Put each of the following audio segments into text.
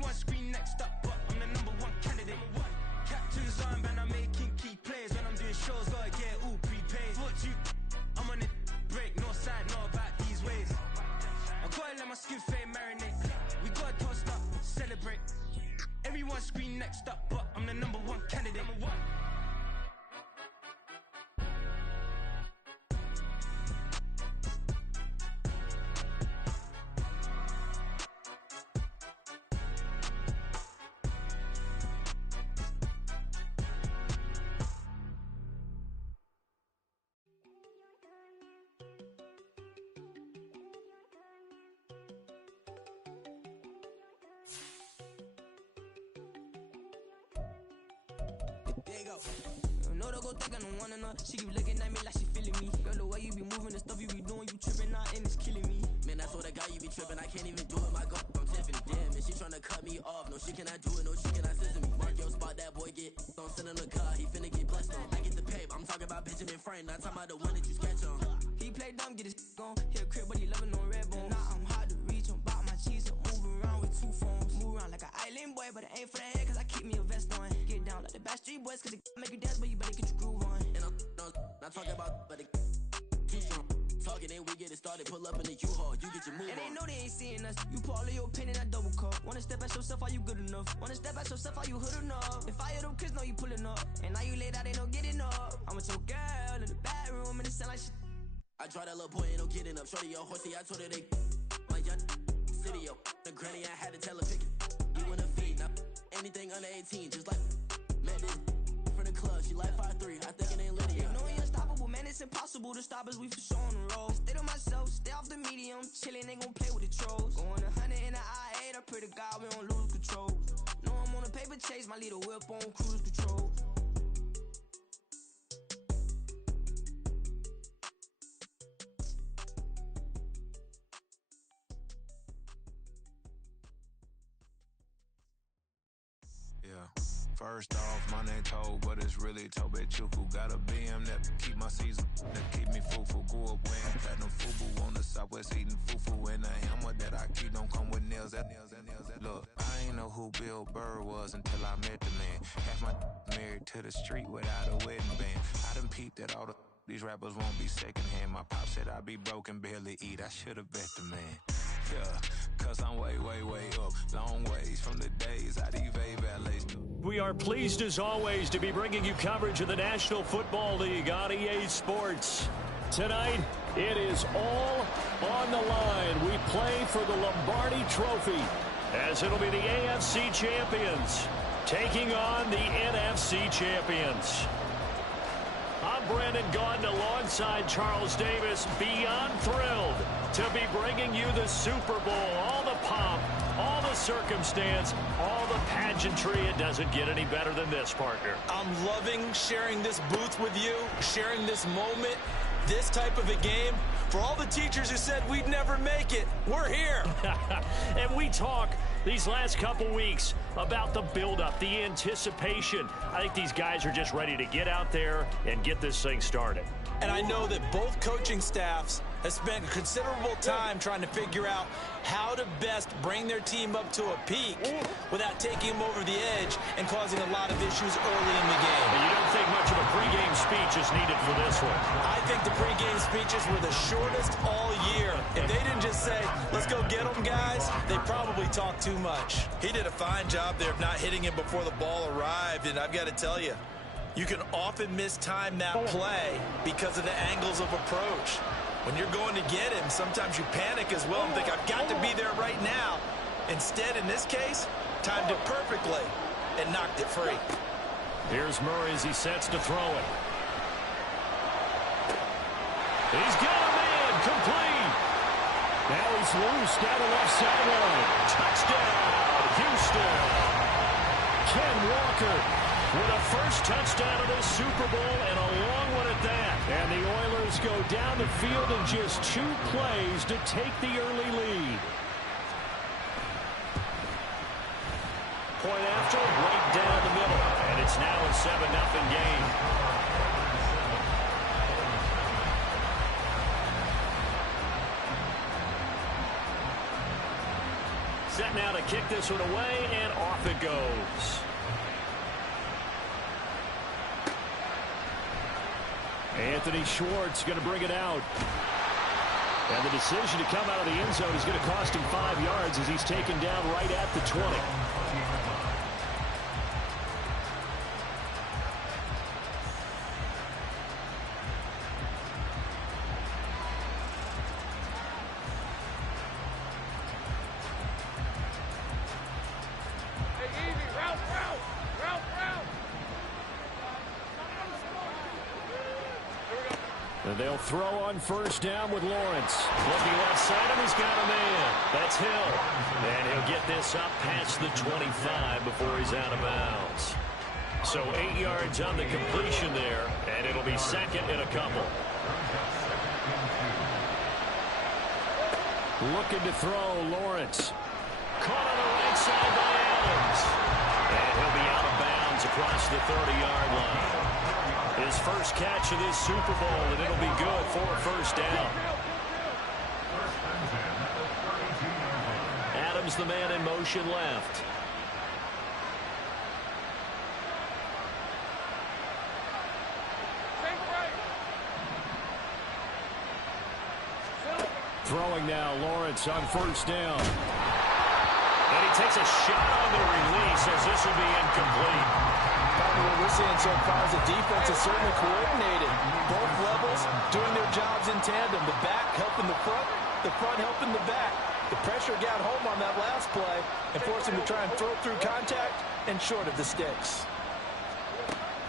Everyone scream next up, but I'm the #1 candidate. Captain's armband, I'm making key plays. When I'm doing shows, gotta get all prepaid. What you, I'm on it, break, no side, no about these ways. I gotta let my skin fade marinate. We gotta toast up, celebrate. Everyone scream next up, but I'm the #1 candidate. There you go. No, don't go think I don't wanna know. She keep looking at me like she feeling me. Girl, the way you be moving, the stuff you be doing, you tripping out and it's killing me. Man, that's what I got, you be tripping. I can't even do it, my God, I'm Tiffany. Damn, and she tryna cut me off. No, she cannot do it, no, she cannot scissor me. Mark your spot, that boy get on, send him the car, he finna get blessed on. I get the paper, I'm talking about Benjamin Frank, not talking about the one that you sketch on. He play dumb, get his gone. Hit a crib, but he loving on red bone. Now I'm hard to reach, I'm bout my cheese, I'm moving around with 2 phones. Move around like an island boy, but it ain't for the head, cause I keep me a vest on. Get down like the Backstreet Boys, cause it make you dance, but you better get your groove on. And I'm not talking about, but it too strong. Talking and we get it started, pull up in the U-Haul, you get your move on. And they know they ain't seeing us, you put all of your pain in that double cup. Wanna step at yourself, are you good enough? Wanna step at yourself, are you hood enough? If I hear them kids, know you pulling up. And now you laid out, they no getting up. I'm with your girl in the bedroom, and it sound like shit. I draw that little boy, ain't no getting up. Shorty, your horsey, I told her they my young city, yo. The granny, I had to tell her pick it. You in a feed, now anything under 18, just like man, this from the club, she like 5'3", I think it ain't Lydia. You know we unstoppable, man, it's impossible to stop us, we for sure on the road. Stay to myself, stay off the medium, chillin', ain't gon' play with the trolls. Going 100 in the I-8, I pray to God we don't lose control. Know I'm on a paper chase, my leader whip on cruise control. First off, my name Toad, but it's really Tobe Chuku. Got a BM that keep my season, that keep me fufu. Grew up wearing platinum fubu on the southwest eating fufu. And a hammer that I keep don't come with nails. Look, I ain't know who Bill Burr was until I met the man. Half my married to the street without a wedding band. I done peeped that all these rappers won't be secondhand. My pop said I'd be broke and barely eat. I should've bet the man. Yeah, cause I'm way, way, way up. Long ways from the days I evade valets. We are pleased as always to be bringing you coverage of the National Football League on EA Sports. Tonight, it is all on the line. We play for the Lombardi Trophy, as it'll be the AFC champions taking on the NFC champions. I'm Brandon Gaudin alongside Charles Davis, beyond thrilled to be bringing you the Super Bowl. All the pomp, all the circumstance, all the pageantry. It doesn't get any better than this, partner. I'm loving sharing this booth with you, sharing this moment, this type of a game. For all the teachers who said we'd never make it, we're here. And we talk these last couple weeks about the buildup, the anticipation. I think these guys are just ready to get out there and get this thing started. And I know that both coaching staffs have spent considerable time trying to figure out how to best bring their team up to a peak without taking them over the edge and causing a lot of issues early in the game. And you don't think much of a pregame speech is needed for this one? I think the pregame speeches were the shortest all year. If they didn't just say, let's go get them, guys, they probably talked too much. He did a fine job there of not hitting him before the ball arrived, and I've got to tell you, you can often mistime that play because of the angles of approach. When you're going to get him, sometimes you panic as well and think, I've got to be there right now. Instead, in this case, timed it perfectly and knocked it free. Here's Murray as he sets to throw it. He's got him in, complete. Now he's loose down the left sideline. Touchdown, Houston. Ken Walker with a first touchdown of this Super Bowl, and a long one at that. And the Oilers go down the field in just 2 plays to take the early lead. Point after, right down the middle. And it's now a 7-0 game. Set now to kick this one away, and off it goes. Anthony Schwartz going to bring it out. And the decision to come out of the end zone is going to cost him 5 yards as he's taken down right at the 20. And they'll throw on first down with Lawrence. Looking left side, and he's got a man. That's Hill. And he'll get this up past the 25 before he's out of bounds. So 8 yards on the completion there, and it'll be second and a couple. Looking to throw, Lawrence. Caught on the right side by Adams. And he'll be out of bounds across the 30-yard line. His first catch of this Super Bowl, and it'll be good for a first down. Adams, the man in motion left. Throwing now, Lawrence on first down. And he takes a shot on the release as this will be incomplete. What we're seeing so far is the defense is certainly coordinated. Both levels doing their jobs in tandem. The back helping the front helping the back. The pressure got home on that last play and forced him to try and throw through contact and short of the sticks.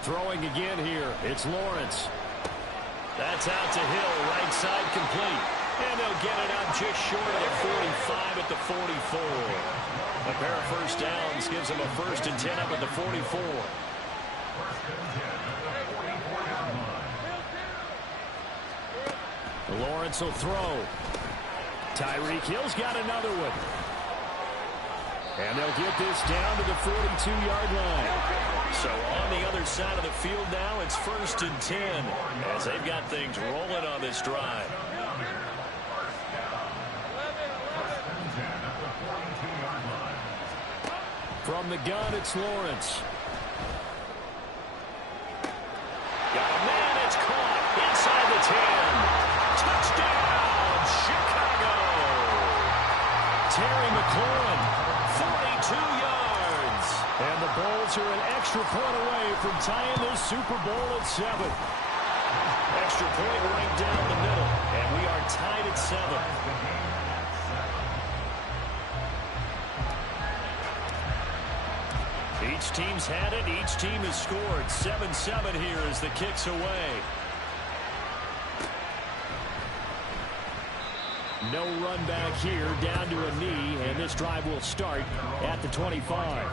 Throwing again here. It's Lawrence. That's out to Hill. Right side complete. And they'll get it out just short of the 45 at the 44. A pair of first downs gives them a 1st and 10 up at the 44. Lawrence will throw. Tyreek Hill's got another one. And they'll get this down to the 42-yard line. So on the other side of the field now, it's 1st and 10 as they've got things rolling on this drive. From the gun, it's Lawrence. Got a man, it's caught inside the 10. Touchdown, Chicago. Terry McLaurin, 42 yards. And the Bulls are an extra point away from tying this Super Bowl at 7. Extra point right down the middle, and we are tied at 7. Each team's had it. Each team has scored. 7-7 here as the kick's away. No run back here. Down to a knee. And this drive will start at the 25.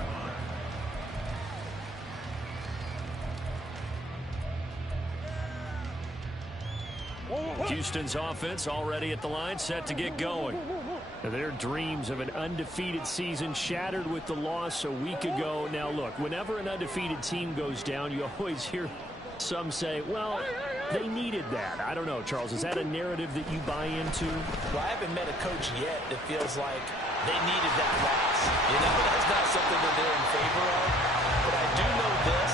Houston's offense already at the line, set to get going. Their dreams of an undefeated season shattered with the loss a week ago. Now, look, whenever an undefeated team goes down, you always hear some say, well, they needed that. I don't know, Charles. Is that a narrative that you buy into? Well, I haven't met a coach yet that feels like they needed that loss. You know, that's not something that they're in favor of. But I do know this.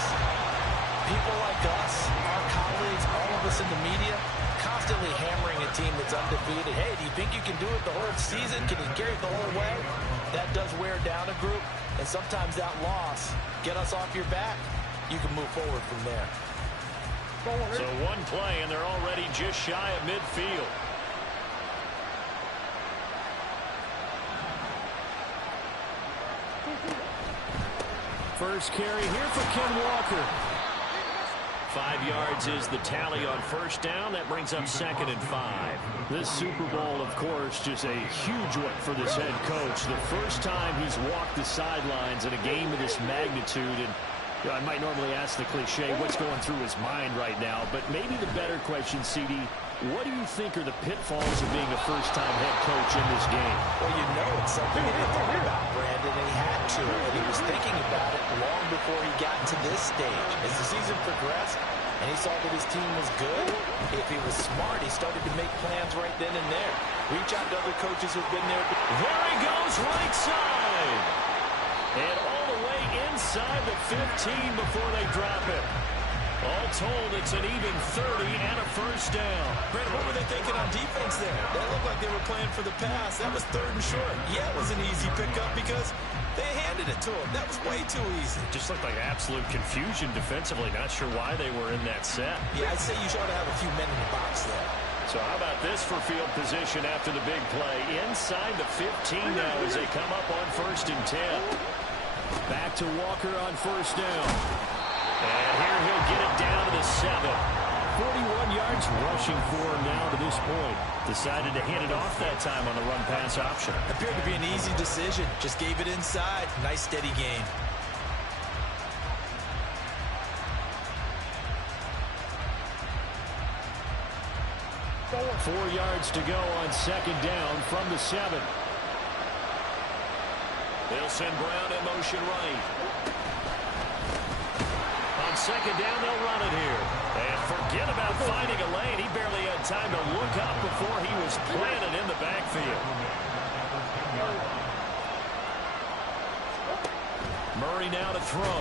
People like us, our colleagues, all of us in the media, constantly hammering a team that's undefeated. Hey, do you think you can do it the whole season? Can you carry it the whole way? That does wear down a group, and sometimes that loss, get us off your back, you can move forward from there. So one play, and they're already just shy of midfield. First carry here for Ken Walker. 5 yards is the tally on first down. That brings up 2nd and 5. This Super Bowl, of course, just a huge one for this head coach. The first time he's walked the sidelines in a game of this magnitude. And you know, I might normally ask the cliche, what's going through his mind right now? But maybe the better question, CD, what do you think are the pitfalls of being a first-time head coach in this game? Well, you know it's something he didn't think about, Brandon, and he had to. And he was thinking about it long before he got to this stage. As the season progressed and he saw that his team was good, if he was smart, he started to make plans right then and there. Reach out to other coaches who've been there. There he goes, right side. line. And all the way inside the 15 before they drop it. All told, it's an even 30 and a first down. Brent, what were they thinking on defense there? That looked like they were playing for the pass. That was 3rd and short. Yeah, it was an easy pickup because they handed it to him. That was way too easy. Just looked like absolute confusion defensively. Not sure why they were in that set. Yeah, I'd say you ought to have a few men in the box there. So how about this for field position after the big play? Inside the 15 now as they come up on 1st and 10. Back to Walker on 1st down. And here he'll get it down to the 7. 41 yards rushing for him now to this point. Decided to hand it off that time on the run-pass option. Appeared to be an easy decision. Just gave it inside. Nice, steady gain. Four yards to go on 2nd down from the 7. They'll send Brown in motion right. On 2nd down, they'll run it here. And forget about finding a lane. He barely had time to look up before he was planted in the backfield. Murray now to throw.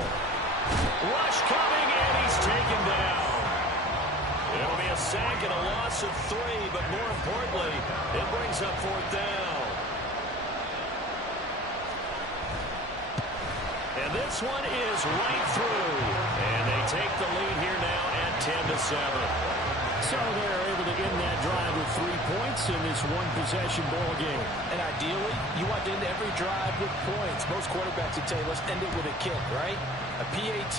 Rush coming, and he's taken down. It'll be a sack and a loss of 3, but more importantly, it brings up 4th down. And this one is right through. And they take the lead here now at 10-7. So they're able to end that drive with 3 points in this one-possession ball game. And ideally, you want to end every drive with points. Most quarterbacks would tell you, let's end it with a kick, right? A PAT,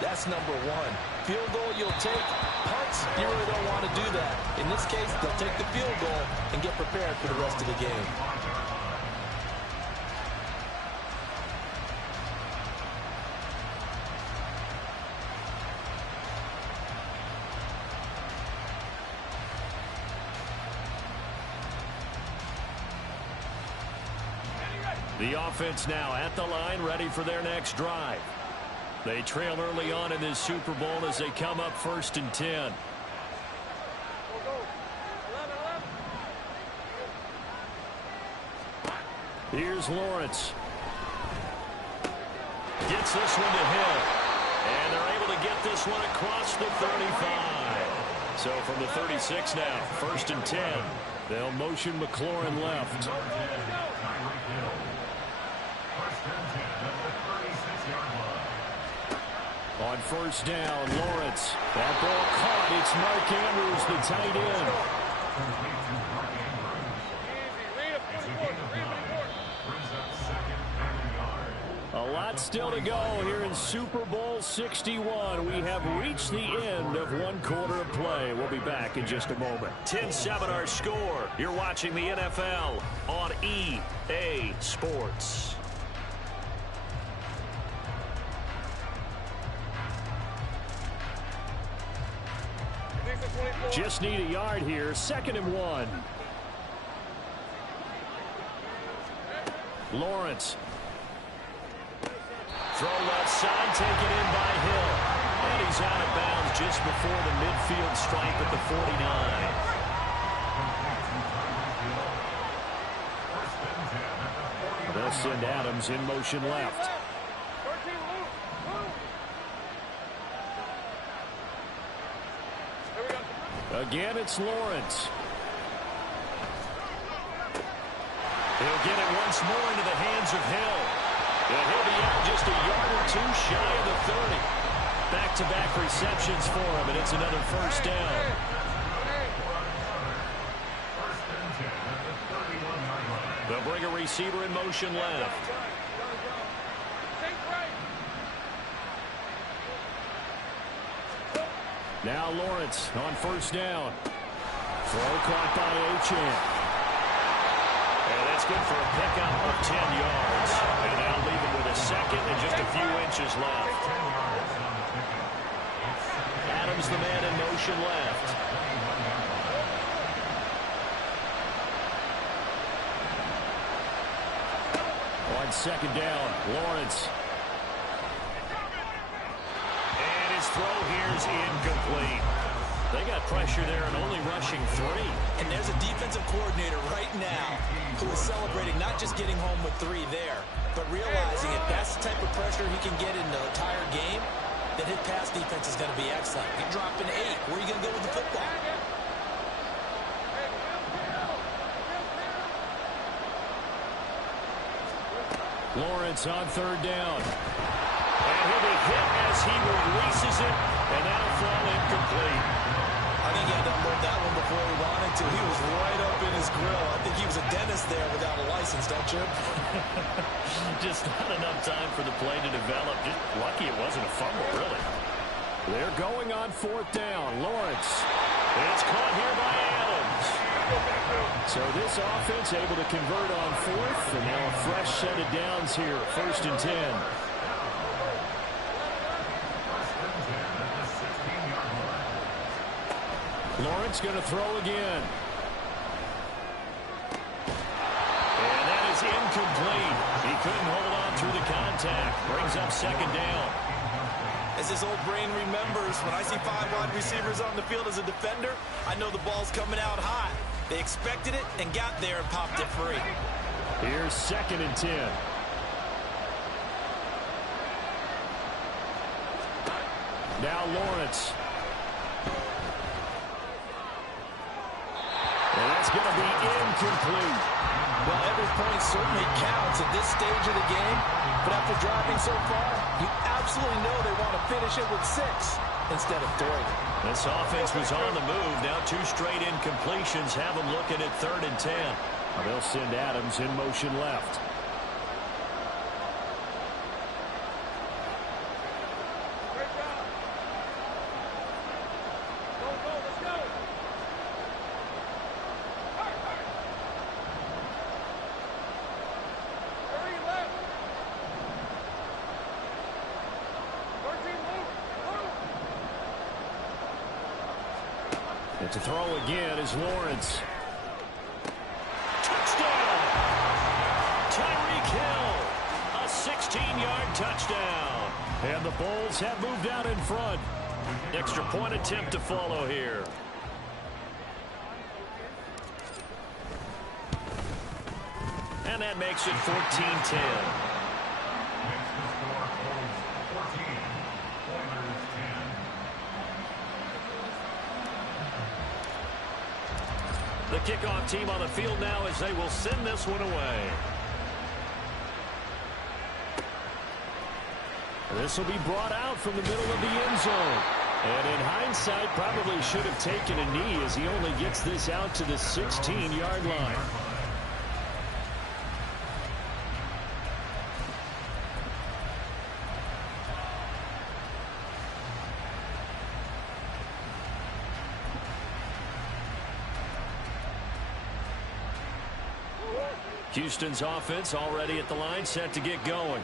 that's number 1. Field goal you'll take. Punts, you really don't want to do that. In this case, they'll take the field goal and get prepared for the rest of the game. The offense now at the line, ready for their next drive. They trail early on in this Super Bowl as they come up 1st and 10. Here's Lawrence. Gets this one to Hill. And they're able to get this one across the 35. So from the 36 now, 1st and 10. They'll motion McLaurin left. On 1st down, Lawrence. That ball caught. It's Mark Andrews, the tight end. A lot still to go here in Super Bowl 61. We have reached the end of 1 quarter of play. We'll be back in just a moment. 10-7 our score. You're watching the NFL on EA Sports. Just need a yard here. 2nd and 1. Lawrence. Throw left side, taken in by Hill. And he's out of bounds just before the midfield stripe at the 49. They'll send Adams in motion left. Again, it's Lawrence. He'll get it once more into the hands of Hill. And he'll be out just a yard or 2 shy of the 30. Back-to-back receptions for him, and it's another 1st down. They'll bring a receiver in motion left. Now Lawrence on 1st down. Throw caught by Achane. And that's good for a pickup of 10 yards. And that'll leave him with a 2nd and just a few inches left. Adams the man in motion left. On 2nd down, Lawrence. Throw here's incomplete. They got pressure there and only rushing 3. And there's a defensive coordinator right now who is celebrating not just getting home with 3 there, but realizing if that's the type of pressure he can get in the entire game, then his pass defense is going to be excellent. You're dropping 8. Where are you going to go with the football? Lawrence on 3rd down. And he'll be hit as he releases it, and that'll fall incomplete. I think he had to unload that one before he wanted to. He was right up in his grill. I think he was a dentist there without a license, don't you? Just not enough time for the play to develop. Just lucky it wasn't a fumble, really. They're going on 4th down. Lawrence. It's caught here by Adams. So this offense able to convert on 4th, and now a fresh set of downs here. 1st and 10. Lawrence going to throw again. And that is incomplete. He couldn't hold on through the contact. Brings up 2nd down. As his old brain remembers, when I see 5 wide receivers on the field as a defender, I know the ball's coming out hot. They expected it and got there and popped it free. Here's 2nd and 10. Now Lawrence. And that's going to be incomplete. Well, every point certainly counts at this stage of the game. But after driving so far, you absolutely know they want to finish it with 6 instead of 3. This offense was on the move. Now 2 straight incompletions have them looking at 3rd and 10. They'll send Adams in motion left. And to throw again is Lawrence. Touchdown! Tyreek Hill, a 16-yard touchdown. And the Bulls have moved out in front. Extra point attempt to follow here. And that makes it 14-10. The kickoff team on the field now as they will send this one away. This will be brought out from the middle of the end zone. And in hindsight, probably should have taken a knee as he only gets this out to the 16-yard line. Houston's offense already at the line, set to get going.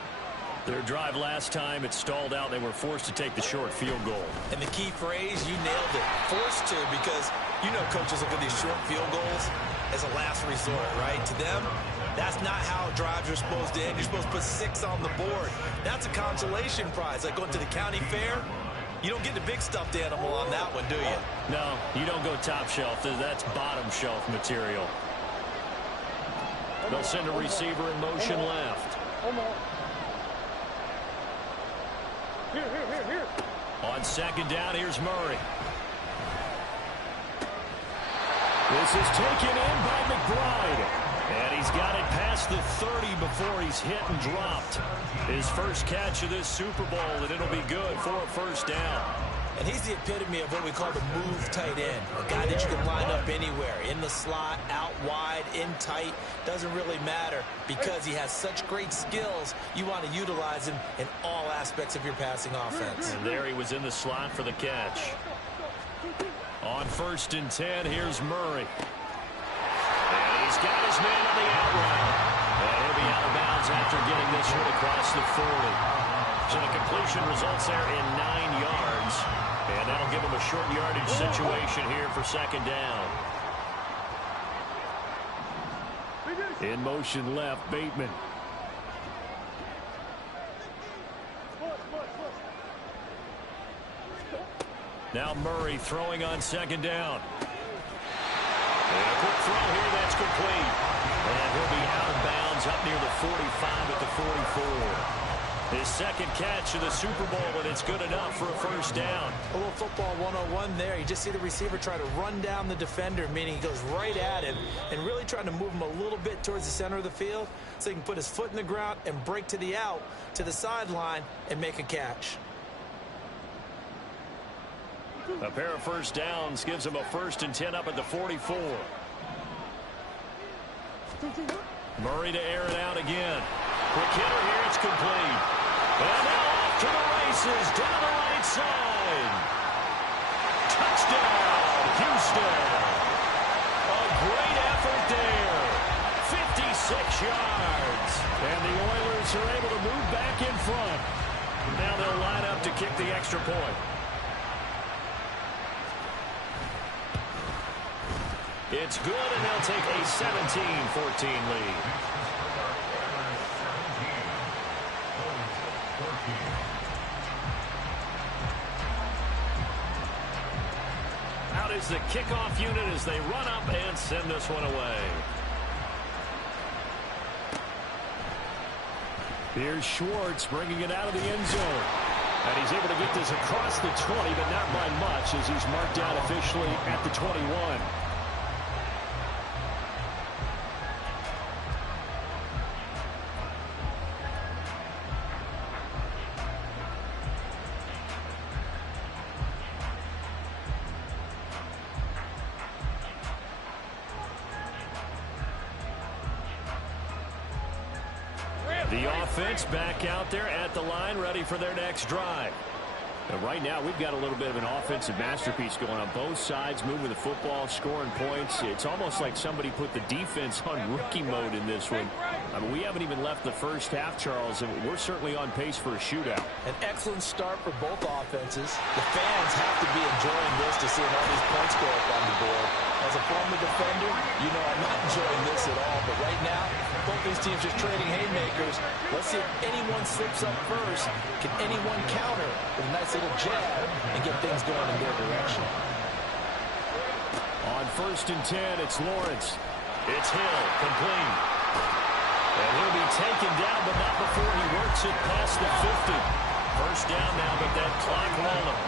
Their drive last time, it stalled out. They were forced to take the short field goal. And the key phrase, you nailed it. Forced to, because you know coaches look at these short field goals as a last resort, right? To them, that's not how drives are supposed to end. You're supposed to put 6 on the board. That's a consolation prize, like going to the county fair. You don't get the big stuffed animal on that one, do you? No, you don't go top shelf. That's bottom shelf material. They'll send a receiver in motion left. Here. On 2nd down, here's Murray. This is taken in by McBride. And he's got it past the 30 before he's hit and dropped. His first catch of this Super Bowl, and it'll be good for a 1st down. And he's the epitome of what we call the move tight end. A guy that you can line up anywhere. In the slot, out wide, in tight. Doesn't really matter because he has such great skills. You want to utilize him in all aspects of your passing offense. And there he was in the slot for the catch. On 1st and 10, here's Murray. And he's got his man on the out route. And he'll be out of bounds after getting this one across the 40. So the completion results there in 9 yards. And that'll give him a short yardage situation here for 2nd down. In motion left, Bateman. Now Murray throwing on 2nd down. And a quick throw here, that's complete. And he'll be out of bounds up near the 45 at the 44. His second catch of the Super Bowl, and it's good enough for a first down. A little football 101 there. You just see the receiver try to run down the defender, meaning he goes right at him and really trying to move him a little bit towards the center of the field so he can put his foot in the ground and break to the out, to the sideline, and make a catch. A pair of first downs gives him a 1st and 10 up at the 44. Murray to air it out again. Quick hitter here, it's complete. And now off to the races, down the right side. Touchdown, Houston. A great effort there. 56 yards. And the Oilers are able to move back in front. Now they'll line up to kick the extra point. It's good, and they'll take a 17-14 lead. Out is the kickoff unit as they run up and send this one away. Here's Schwartz bringing it out of the end zone. And he's able to get this across the 20, but not by much as he's marked out officially at the 21. The offense back out there at the line, ready for their next drive. And right now, we've got a little bit of an offensive masterpiece going on both sides, moving the football, scoring points. It's almost like somebody put the defense on rookie mode in this one. I mean, we haven't even left the first half, Charles, and we're certainly on pace for a shootout. An excellent start for both offenses. The fans have to be enjoying this to see all these points go up on the board. As a former defender, you know I'm not enjoying this at all. But right now, both these teams just trading haymakers. Let's see if anyone slips up first. Can anyone counter with a nice little jab and get things going in their direction? On 1st and 10, it's Lawrence. It's Hill, complete. And he'll be taken down, but not before he works it past the 50. First down now, but that clock rolling.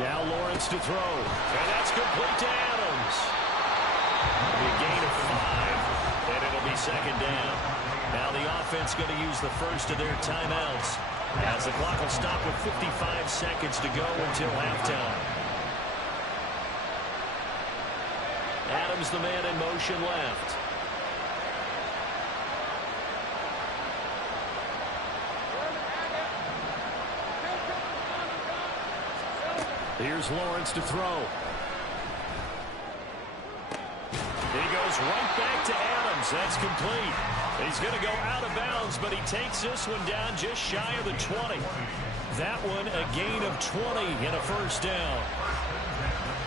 Now Lawrence to throw. And that's complete to Adams. A gain of 5, and it'll be second down. Now the offense going to use the first of their timeouts as the clock will stop with 55 seconds to go until halftime. Adams, the man in motion left. Here's Lawrence to throw. He goes right back to Adams. That's complete. He's going to go out of bounds, but he takes this one down just shy of the 20. That one a gain of 20 and a first down.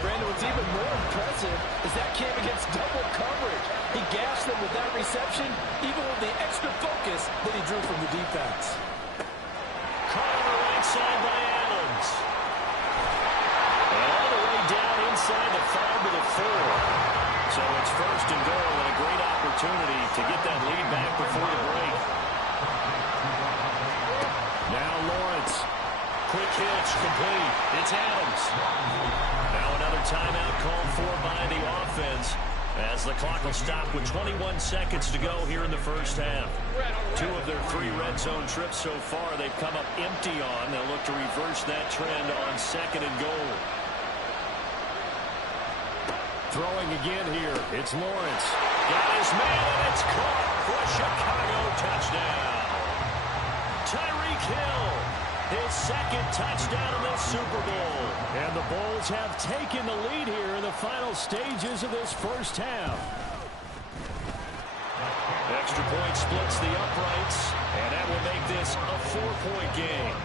Brandon, what's even more impressive is that kid against double coverage. He gashed them with that reception, even with the extra focus that he drew from the defense. Caught on the right side by Adams. And all the way down inside the 5 to the 4. So it's 1st and goal and a great opportunity to get that lead back before the break. Now Lawrence. Quick hitch, complete. It's Adams. Now another timeout called for by the offense as the clock will stop with 21 seconds to go here in the first half. 2 of their 3 red zone trips so far they've come up empty on. They'll look to reverse that trend on 2nd and goal. Throwing again here. It's Lawrence. Got his man, and it's caught for a Chicago touchdown. Tyreek Hill, his 2nd touchdown in the Super Bowl. And the Bulls have taken the lead here in the final stages of this first half. Extra point splits the uprights, and that will make this a 4-point game.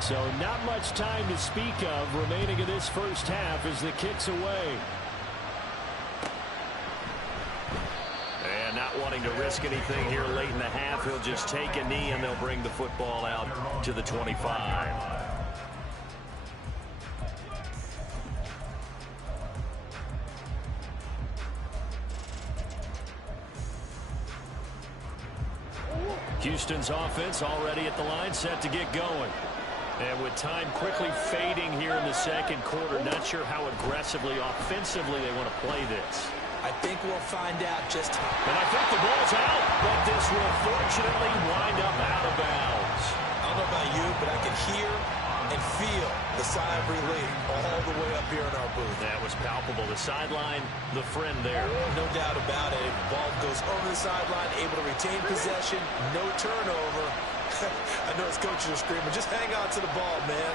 So not much time to speak of remaining in this first half as the kick's away. And not wanting to risk anything here late in the half. He'll just take a knee, and they'll bring the football out to the 25. Houston's offense already at the line, set to get going. And with time quickly fading here in the second quarter, not sure how aggressively, offensively they want to play this. I think we'll find out just how. And I think the ball's out, but this will fortunately wind up out of bounds. I don't know about you, but I can hear and feel the sigh of relief all the way up here in our booth. That was palpable. The sideline, the friend there. No doubt about it. The ball goes over the sideline, able to retain possession, no turnover. I know his coaches are screaming, just hang on to the ball, man.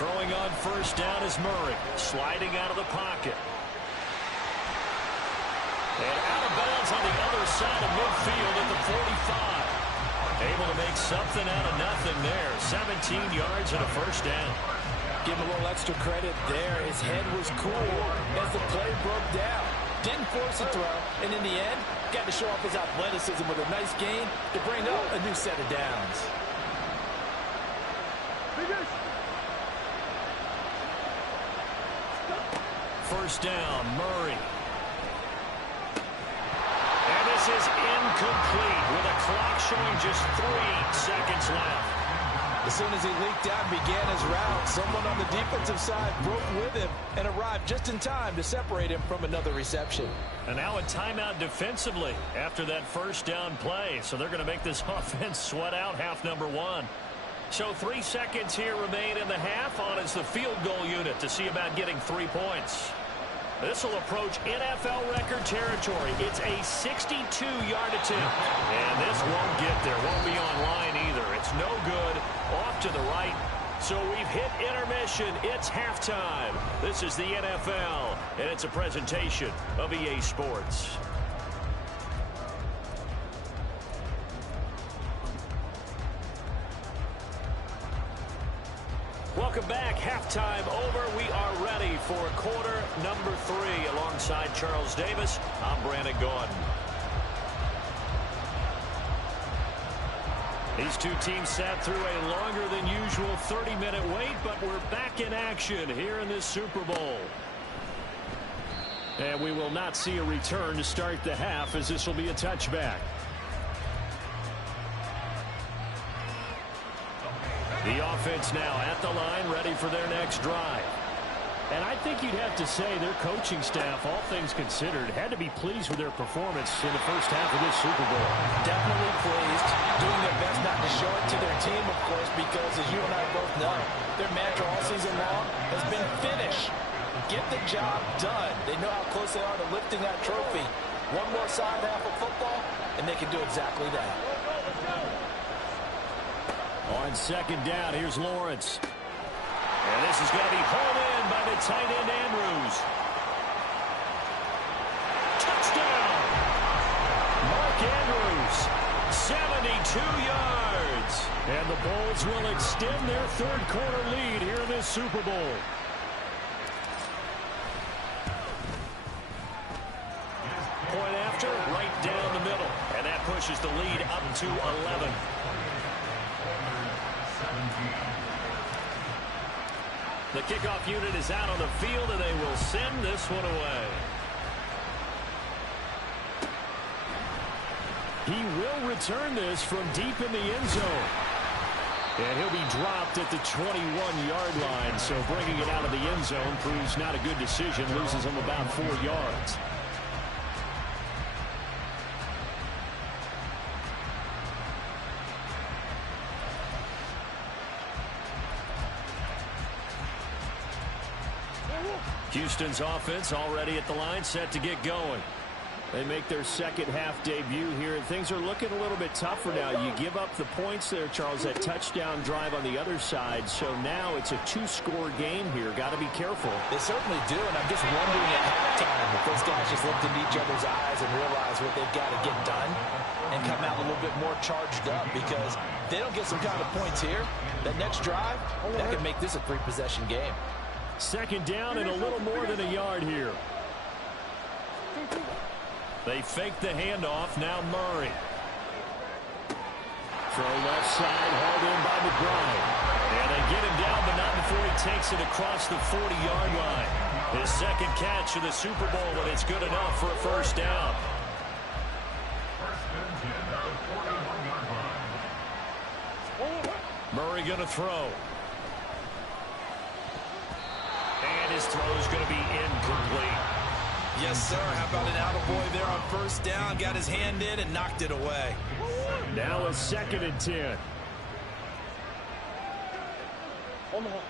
Throwing on first down is Murray, sliding out of the pocket. And out of bounds on the other side of midfield at the 45. Able to make something out of nothing there. 17 yards and a first down. Give him a little extra credit there. His head was cool as the play broke down. Didn't force a throw, and in the end, got to show off his athleticism with a nice gain to bring up a new set of downs. First down, Murray. And this is incomplete with a clock showing just 3 seconds left. As soon as he leaked out and began his route, someone on the defensive side broke with him and arrived just in time to separate him from another reception. And now a timeout defensively after that first down play. So they're going to make this offense sweat out half number 1. So 3 seconds here remain in the half. On is the field goal unit to see about getting 3 points. This will approach NFL record territory. It's a 62-yard attempt. And this won't get there. Won't be online either. It's no good. Off to the right. So we've hit intermission. It's halftime. This is the NFL, and it's a presentation of EA Sports. Welcome back. Halftime over. We are ready for quarter number 3. Alongside Charles Davis, I'm Brandon Gordon. These two teams sat through a longer than usual 30-minute wait, but we're back in action here in this Super Bowl. And we will not see a return to start the half, as this will be a touchback. The offense now at the line, ready for their next drive. And I think you'd have to say their coaching staff, all things considered, had to be pleased with their performance in the first half of this Super Bowl. Definitely pleased, doing their best not to show it to their team, of course, because as you and I both know, their mantra all season long has been finish. Get the job done. They know how close they are to lifting that trophy. One more side half of football, and they can do exactly that. On second down, here's Lawrence. And this is going to be hauled in by the tight end, Andrews. Touchdown! Mark Andrews, 72 yards. And the Bulls will extend their third quarter lead here in this Super Bowl. Point after, right down the middle. And that pushes the lead up to 11. The kickoff unit is out on the field, and they will send this one away. He will return this from deep in the end zone. And he'll be dropped at the 21-yard line, so bringing it out of the end zone proves not a good decision, loses him about 4 yards. Houston's offense already at the line, set to get going. They make their second half debut here, and things are looking a little bit tougher now. You give up the points there, Charles, that touchdown drive on the other side. So now it's a 2-score game here. Got to be careful. They certainly do, and I'm just wondering at halftime if those guys just looked into each other's eyes and realize what they've got to get done and come out a little bit more charged up, because if they don't get some kind of points here, that next drive, that could make this a 3-possession game. Second down and a little more than a yard here. They fake the handoff. Now Murray. Throw left side, hauled in by McBride. And they get him down, but not before he takes it across the 40-yard line. His second catch of the Super Bowl, and it's good enough for a first down. Murray going to throw. And his throw is going to be incomplete. Yes, sir. How about an attaboy there on first down? Got his hand in and knocked it away. Now it's 2nd and 10. Omaha.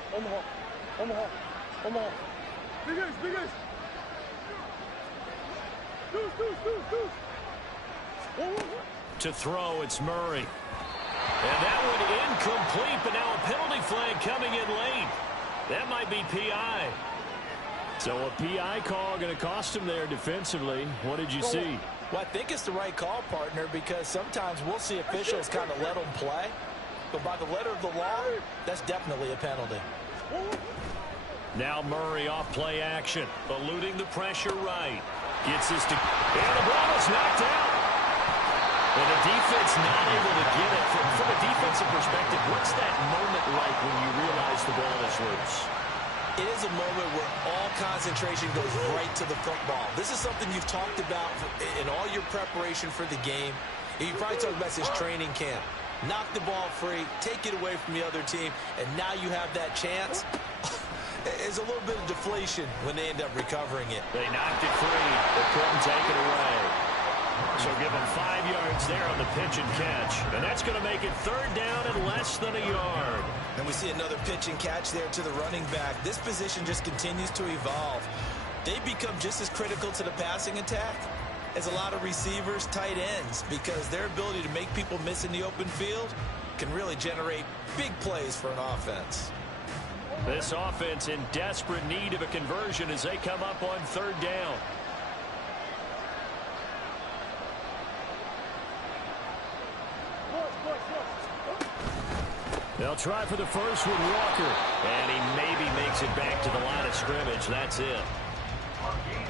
Big guys. To throw, it's Murray. And that one incomplete, but now a penalty flag coming in late. That might be PI. So a PI call going to cost him there defensively. What did you see? Well, I think it's the right call, partner, because sometimes we'll see officials kind of let them play. But by the letter of the law, that's definitely a penalty. Now Murray off play action, eluding the pressure right. Gets this to... And the ball is knocked out. And the defense not able to get it. From a defensive perspective, what's that moment like when you realize the ball is loose? It is a moment where all concentration goes right to the football. This is something you've talked about in all your preparation for the game. You probably talked about this training camp. Knock the ball free, take it away from the other team, and now you have that chance. There's a little bit of deflation when they end up recovering it. They knocked it free, but couldn't take it away. So give them 5 yards there on the pitch and catch. And that's going to make it 3rd down and less than a yard. And we see another pitch and catch there to the running back. This position just continues to evolve. They become just as critical to the passing attack as a lot of receivers, tight ends, because their ability to make people miss in the open field can really generate big plays for an offense. This offense in desperate need of a conversion as they come up on 3rd down. They'll try for the first with Walker. And he maybe makes it back to the line of scrimmage. That's it.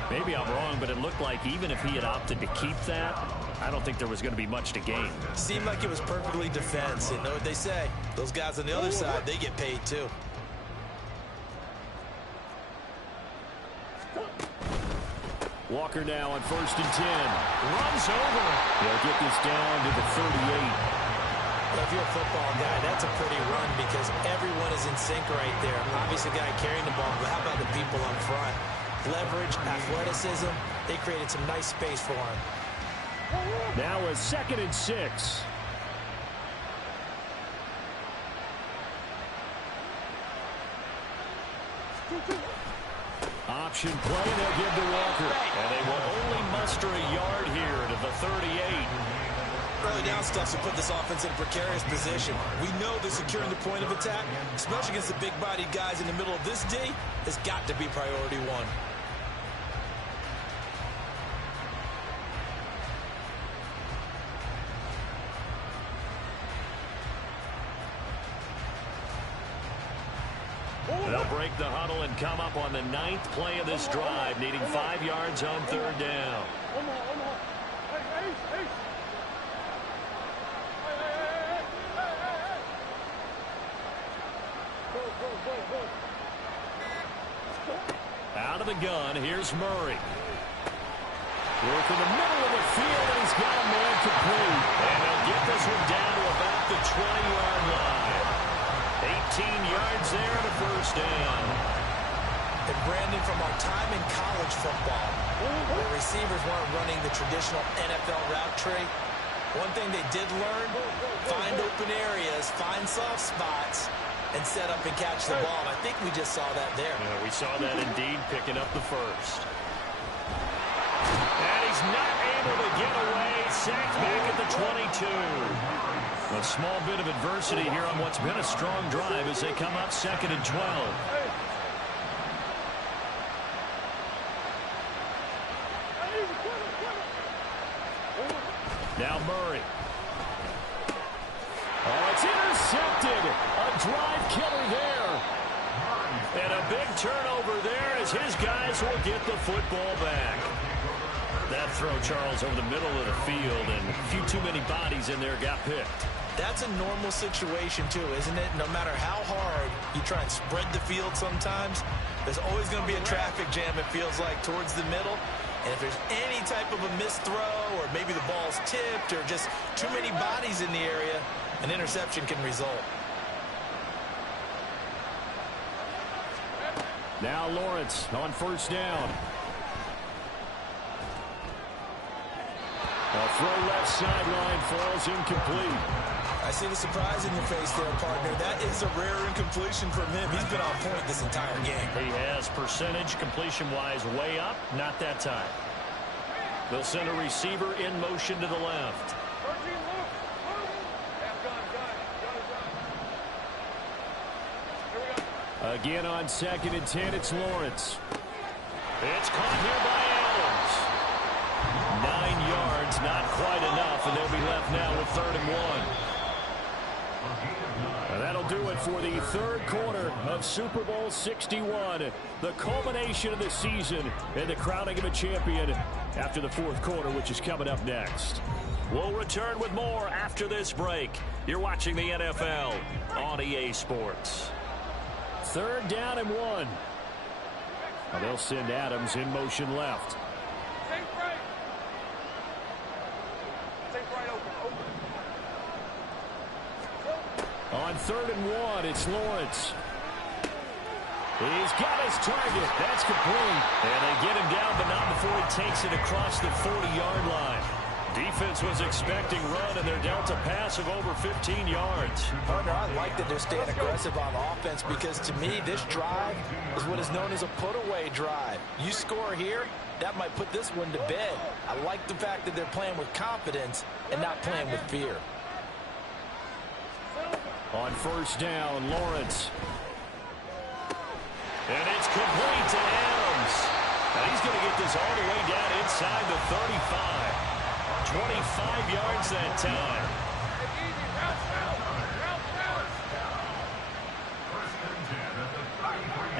Maybe I'm wrong, but it looked like even if he had opted to keep that, I don't think there was going to be much to gain. Seemed like it was perfectly defense. You know what they say? Those guys on the other side, they get paid too. Walker now on 1st and 10. Runs over. They'll get this down to the 38. Well, if you're a football guy, that's a pretty run because everyone is in sync right there. Obviously, the guy carrying the ball, but how about the people up front? Leverage, athleticism, they created some nice space for him. Now a 2nd and 6. Option play, they'll give to Walker. And they will only muster a yard here to the 38. Early down stuff to put this offense in a precarious position. We know that securing the point of attack, especially against the big-bodied guys in the middle of this D, has got to be priority one. They'll break the huddle and come up on the 9th play of this drive, needing 5 yards on 3rd down. Out of the gun, here's Murray. Work in the middle of the field, and he's got a man complete. And they'll get this one down to about the 20-yard line. 18 yards there and a first down. And Brandon, from our time in college football, where receivers weren't running the traditional NFL route tree, one thing they did learn, find open areas, find soft spots, and set up and catch the ball. And I think we just saw that there. Yeah, we saw that indeed, picking up the first. And he's not able to get away. Sacked back at the 22. A small bit of adversity here on what's been a strong drive as they come up 2nd and 12. Now Murray. Oh, it's intercepted. A drive killer there. And a big turnover there as his guys will get the football back. That throw, Charles, over the middle of the field, and a few too many bodies in there got picked. That's a normal situation, too, isn't it? No matter how hard you try and spread the field sometimes, there's always going to be a traffic jam, it feels like, towards the middle. And if there's any type of a missed throw, or maybe the ball's tipped, or just too many bodies in the area, an interception can result. Now Lawrence on first down. A throw left sideline falls incomplete. I see the surprise in your face there, partner. That is a rare incompletion from him. He's been on point this entire game. He has percentage completion-wise way up. Not that time. They'll send a receiver in motion to the left. Again on 2nd and 10, it's Lawrence. It's caught here by Adams. 9 yards, not quite enough, and they'll be left now with 3rd and 1. And that'll do it for the 3rd quarter of Super Bowl 61. The culmination of the season and the crowning of a champion after the 4th quarter, which is coming up next. We'll return with more after this break. You're watching the NFL on EA Sports. 3rd down and 1. Well, they'll send Adams in motion left. On 3rd and 1, it's Lawrence. He's got his target. That's complete. And they get him down, but not before he takes it across the 40-yard line. Defense was expecting run, and they're dealt a pass of over 15 yards. Partner, I like that they're staying aggressive on offense because, to me, this drive is what is known as a put-away drive. You score here, that might put this one to bed. I like the fact that they're playing with confidence and not playing with fear. On first down, Lawrence. And it's complete to Adams. And he's going to get this all the way down inside the 35. 25 yards that time.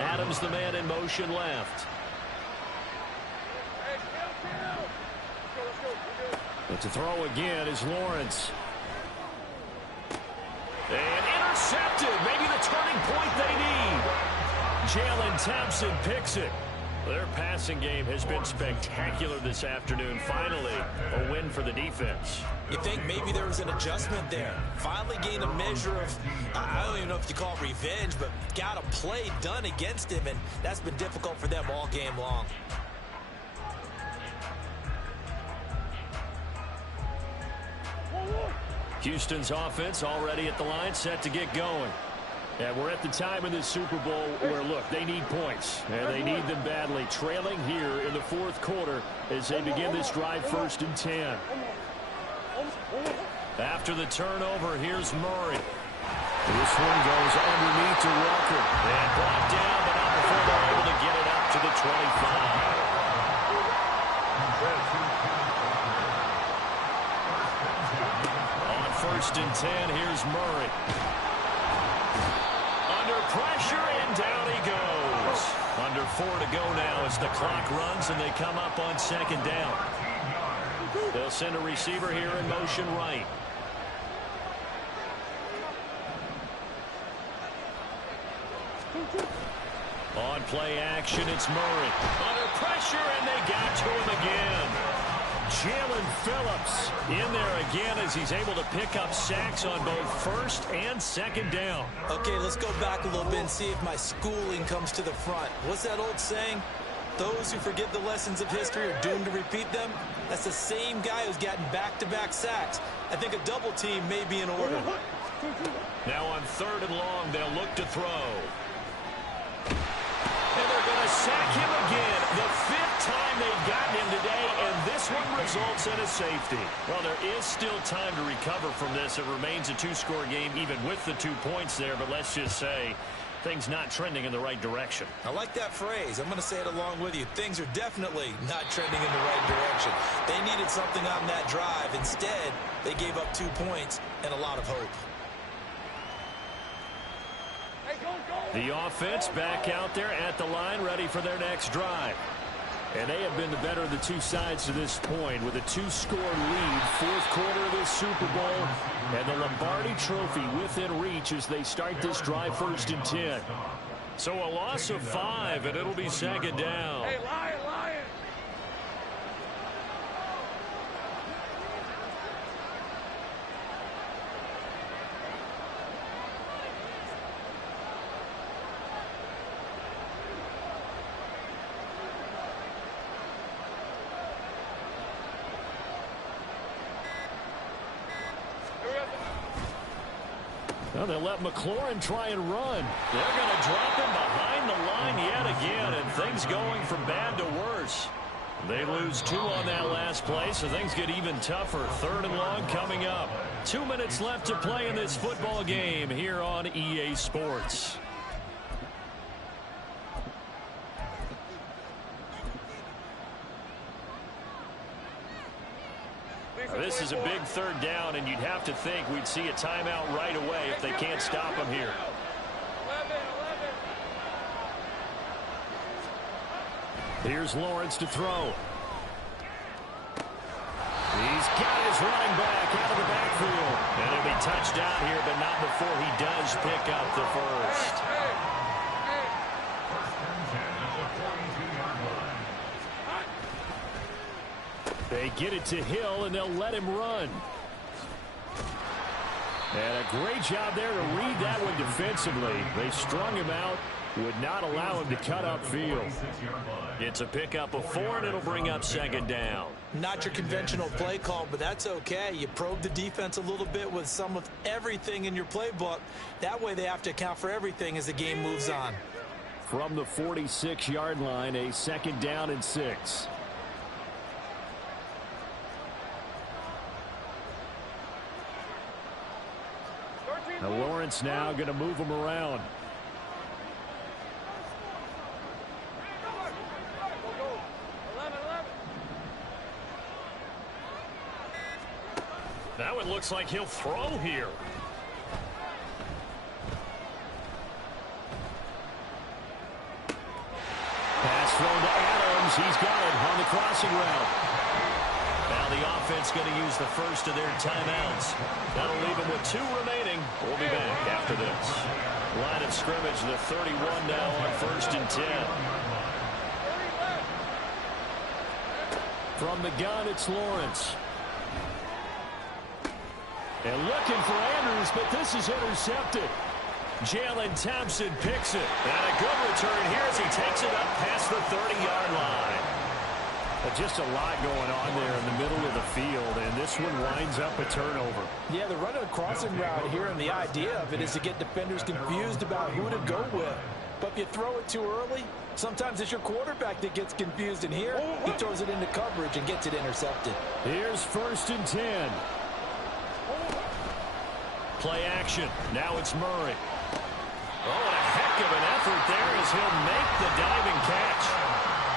Adams, the man in motion left. But to throw again is Lawrence. And intercepted. Maybe the turning point they need. Jalen Thompson picks it. Their passing game has been spectacular this afternoon. Finally, a win for the defense. You think maybe there was an adjustment there. Finally gained a measure of, I don't even know if you call it revenge, but got a play done against him, and that's been difficult for them all game long. Houston's offense already at the line, set to get going. And we're at the time in this Super Bowl where, look, they need points, and they need them badly. Trailing here in the 4th quarter as they begin this drive 1st and 10. After the turnover, here's Murray. This one goes underneath to Walker. And brought down, but not before they're able to get it up to the 25. On 1st and 10, here's Murray. Pressure, and down he goes. Under 4 to go now as the clock runs and they come up on 2nd down. They'll send a receiver here in motion right. On play action, it's Murray. Under pressure, and they got to him again. Jalen Phillips in there again as he's able to pick up sacks on both 1st and 2nd down. Okay, let's go back a little bit and see if my schooling comes to the front. What's that old saying? Those who forget the lessons of history are doomed to repeat them. That's the same guy who's gotten back-to-back sacks. I think a double team may be in order. Now on 3rd and long, they'll look to throw. And they're going to sack him again. The 5th time they've gotten him today, and this one results in a safety. Well, there is still time to recover from this. It remains a 2-score game, even with the 2 points there, but let's just say things not trending in the right direction. I like that phrase. I'm going to say it along with you. Things are definitely not trending in the right direction. They needed something on that drive. Instead, they gave up 2 points and a lot of hope. The offense back out there at the line, ready for their next drive. And they have been the better of the two sides to this point with a 2-score lead, fourth quarter of this Super Bowl, and the Lombardi Trophy within reach as they start this drive 1st and 10. So a loss of 5, and it'll be 2nd down. Hey, Lion! Well, they'll let McLaurin try and run. They're going to drop him behind the line yet again, and things going from bad to worse. They lose 2 on that last play, so things get even tougher. 3rd and long coming up. 2 minutes left to play in this football game here on EA Sports. This is a big 3rd down, and you'd have to think we'd see a timeout right away if they can't stop him here. 11. Here's Lawrence to throw. He's got his running back out of the backfield. And he'll be touchdown here, but not before he does pick up the first. They get it to Hill, and they'll let him run. And a great job there to read that one defensively. They strung him out, would not allow him to cut upfield. It's a pickup of 4, and it'll bring up 2nd down. Not your conventional play call, but that's okay. You probe the defense a little bit with some of everything in your playbook. That way they have to account for everything as the game moves on. From the 46-yard line, a 2nd down and 6. Now Lawrence now going to move him around. Now it looks like he'll throw here. Pass thrown to Adams. He's got it on the crossing route. Now the offense going to use the first of their timeouts. That'll leave them with 2 remaining. We'll be back after this. Line of scrimmage, the 31 now on 1st and 10. From the gun, it's Lawrence. And looking for Andrews, but this is intercepted. Jalen Thompson picks it. And a good return here as he takes it up past the 30-yard line. Just a lot going on there in the middle of the field, and this one winds up a turnover. Yeah, they're running a crossing route here, and the idea of it is to get defenders confused about who to go with. But if you throw it too early, sometimes it's your quarterback that gets confused, and here he throws it into coverage and gets it intercepted. Here's 1st and 10. Play action. Now it's Murray. Oh, and a heck of an effort there as he'll make the diving catch.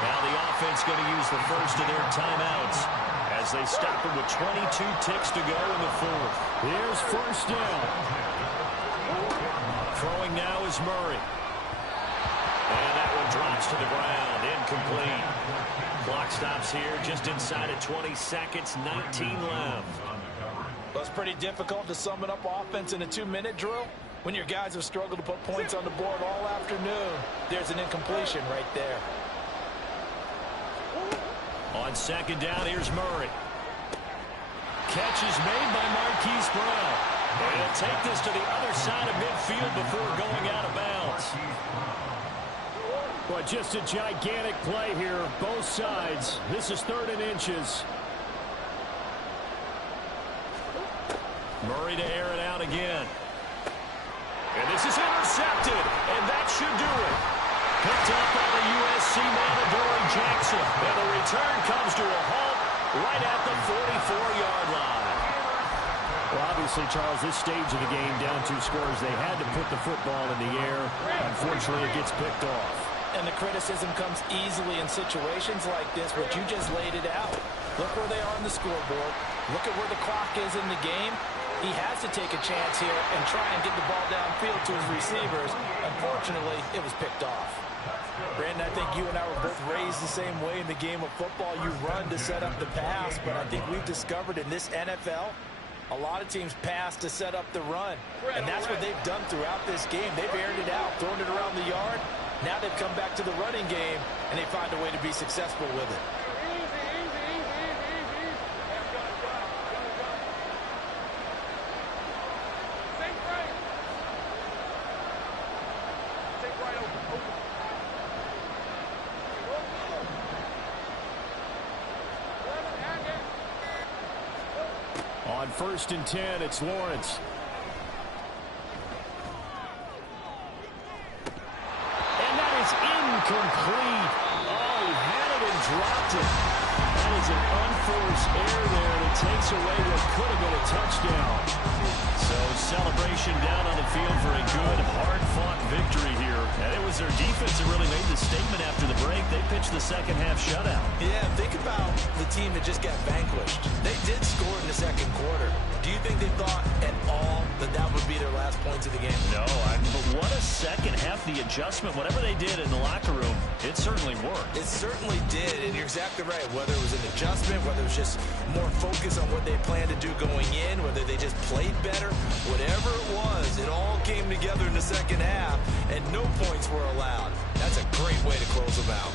Now the offense going to use the first of their timeouts as they stop him with 22 ticks to go in the 4th. Here's 1st down. Throwing now is Murray. And that one drops to the ground. Incomplete. Clock stops here just inside of 20 seconds. 19 left. Well, it's pretty difficult to sum it up offense in a 2-minute drill when your guys have struggled to put points on the board all afternoon. There's an incompletion right there. On 2nd down, here's Murray. Catch is made by Marquise Brown. And he'll take this to the other side of midfield before going out of bounds. But just a gigantic play here, both sides. This is 3rd and inches. Murray to air it out again. And this is intercepted, and that should do it. Picked up by the USC man, Adoree Jackson. And the return comes to a halt right at the 44-yard line. Well, obviously, Charles, this stage of the game, down 2 scores, they had to put the football in the air. Unfortunately, it gets picked off. And the criticism comes easily in situations like this, but you just laid it out. Look where they are on the scoreboard. Look at where the clock is in the game. He has to take a chance here and try and get the ball downfield to his receivers. Unfortunately, it was picked off. Brandon? Brandon, I think you and I were both raised the same way in the game of football. You run to set up the pass, but I think we've discovered in this NFL, a lot of teams pass to set up the run. And that's what they've done throughout this game. They've aired it out, thrown it around the yard. Now they've come back to the running game, and they find a way to be successful with it. On 1st and 10, it's Lawrence. And that is incomplete. Oh, he had it and dropped it. That is an unforced error there, and it takes away what could have been a touchdown. So celebration down on the field for a good, hard-fought victory here. And it was their defense that really made the statement after the break. They pitched the second-half shutout. Yeah, think about the team that just got vanquished. They did score in the second quarter. Do you think they thought at all that that would be their last points of the game? No, but what a second half. The adjustment, whatever they did in the locker room, it certainly worked. It certainly did, and you're exactly right. Whether it was an adjustment, whether it was just more focus on what they planned to do going in, whether they just played better, whatever it was, it all came together in the second half, and no points were allowed. That's a great way to close them out.